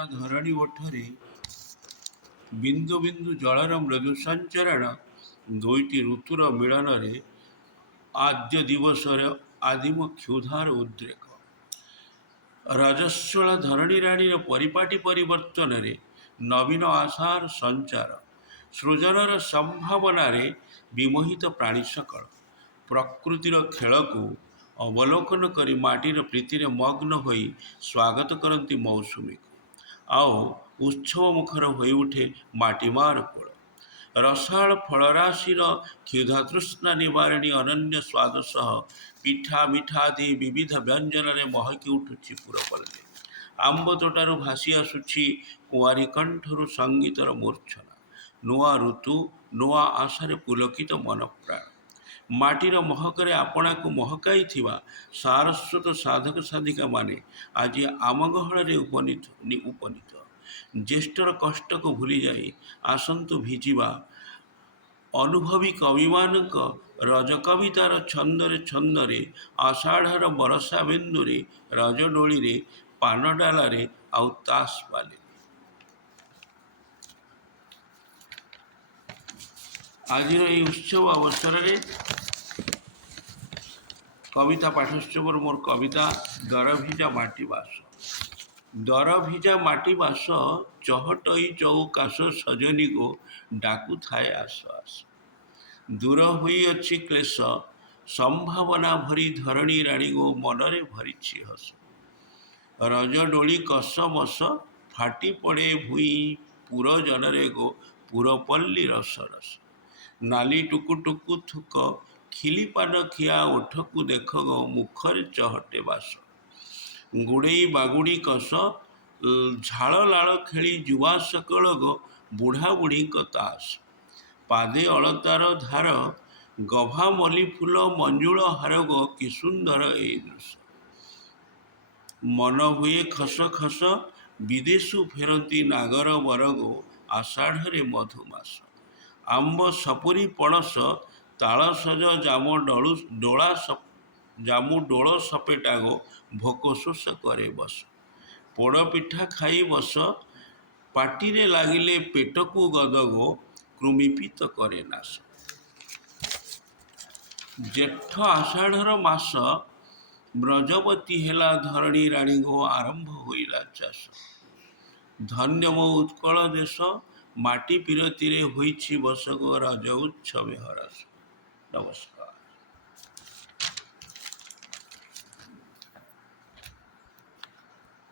ତପ୍ତା ଧରଣୀ ଓଠରେ ବିନ୍ଦୁ ବିନ୍ଦୁ ଜଳର ମୃଦୁ ସଞ୍ଚରଣ, ଦୁଇଟି ଋତୁର ମିଳନରେ ଆଦ୍ୟ ଦିବସର ଆଦିମ କ୍ଷୁଧାର ଉଦ୍ରେକ। ରଜସ୍ୱଳା ଧରଣୀ ରାଣୀର ପରିପାଟି ପରିବର୍ତ୍ତନରେ ନବୀନ ଆଶାର ସଞ୍ଚାର, ସୃଜନର ସମ୍ଭାବନାରେ ବିମୋହିତ ପ୍ରାଣୀ ସକଳ ପ୍ରକୃତିର ଖେଳକୁ ଅବଲୋକନ କରି ମାଟିର ପ୍ରୀତିରେ ମଗ୍ନ ହୋଇ ସ୍ୱାଗତ କରନ୍ତି ମୌସୁମୀକୁ। ଆଉ ଉତ୍ସବ ମୁଖର ହୋଇଉଠେ ମାଟିମାର କୋଳ। ରସାଳ ଫଳରାଶିର କ୍ଷୁଧାତୃଷ୍ଣା ନିବାରିଣୀ ଅନନ୍ୟ ସ୍ୱାଦ ସହ ପିଠା ମିଠା ଆଦି ବିବିଧ ବ୍ୟଞ୍ଜନରେ ମହକି ଉଠୁଛି ପୁରପଲ୍ଲୀ। ଆମ୍ବ ତୋଟାରୁ ଭାସି ଆସୁଛି କୁଆରୀ କଣ୍ଠରୁ ସଙ୍ଗୀତର ମୂର୍ଚ୍ଛନା। ନୂଆ ଋତୁ, ନୂଆ ଆଶାରେ ପୁଲକିତ ମନପ୍ରାଣ। ମାଟିର ମହକରେ ଆପଣାକୁ ମହକାଇଥିବା ସାରସ୍ୱତ ସାଧକ ସାଧିକାମାନେ ଆଜି ଆମ ଗହଳରେ ଉପନୀତ। ଜ୍ୟେଷ୍ଠର କଷ୍ଟକୁ ଭୁଲିଯାଇ ଆସନ୍ତୁ ଭିଜିବା ଅନୁଭବୀ କବିମାନଙ୍କ ରଜ କବିତାର ଛନ୍ଦରେ ଛନ୍ଦରେ, ଆଷାଢ଼ର ବରଷା ବିନ୍ଦୁରେ, ରଜଡୋଳିରେ, ପାନଡାଲାରେ ଆଉ ତାସ ବାଲିରେ। ଆଜିର ଏହି ଉତ୍ସବ ଅବସରରେ କବିତା ପାଠୋତ୍ସବର ମୋର କବିତା ଦରଭିଜା ମାଟି ବାସ। ଦରଭିଜା ମାଟି ବାସ, ଚହଟଇ ଚଉକାଶ ସଜନୀ ଗୋ ଡାକୁଥାଏ ଆସ ଆସ। ଦୂର ହୋଇଅଛି କ୍ଲେଶ, ସମ୍ଭାବନା ଭରି ଧରଣୀ ରାଣୀ ଗୋ ମନରେ ଭରିଛି ହସ। ରଜ ଡୋଳି କସ ମସ, ଫାଟି ପଡ଼େ ଭୂଇଁ ପୁର ଜନରେ ଗୋ ପୁରପଲ୍ଲୀ ରସ ରସ। ନାଲି ଟୁକୁ ଟୁକୁ ଥୁକ, ଖିଲି ପାନ ଖିଆ ଓଠକୁ ଦେଖ ଗୋ ମୁଖରେ ଚହଟେ ବାସ। ଗୁଡ଼େଇ ବାଗୁଡ଼ି କଷ, ଝାଳ ଲାଳ ଖେଳି ଯୁବା ସକଳ ଗୋ ବୁଢ଼ା ବୁଢ଼ୀଙ୍କ ତାସ। ପାଦେ ଅଳତାର ଧାର, ଗଭା ମଲ୍ଲି ଫୁଲ ମଞ୍ଜୁଳ ହାର ଗୋ କି ସୁନ୍ଦର ଏଇ ଦୃଶ୍ୟ। ମନ ହୁଏ ଖସ ଖସ, ବିଦେଶୁ ଫେରନ୍ତି ନାଗର ବର ଗୋ ଆଷାଢ଼ରେ ମଧୁମାସ। ଆମ୍ବ ସପୁରି ପଣସ, ତାଳସଜ ଜାମୁ ଡୋଳ ସପେଟା ଗୋ ଭୋକ ଶୋଷ କରେ ବସ। ପୋଡ଼ପିଠା ଖାଇ ବସ, ପାଟିରେ ଲାଗିଲେ ପେଟକୁ ଗଦ ଗୋ କୃମିପିତ କରେ ନାଶ। ଜେଠ ଆଷାଢ଼ର ମାସ, ବ୍ରଜବତୀ ହେଲା ଧରଣୀ ରାଣୀ ଗୋ ଆରମ୍ଭ ହୋଇଲା ଚାଷ। ଧନ୍ୟ ମୋ ଉତ୍କଳ ଦେଶ, ମାଟି ପିରତିରେ ହୋଇଛି ବସ ଗୋ ରଜ ଉତ୍ସବେ ହରଷ। ନମସ୍କାର।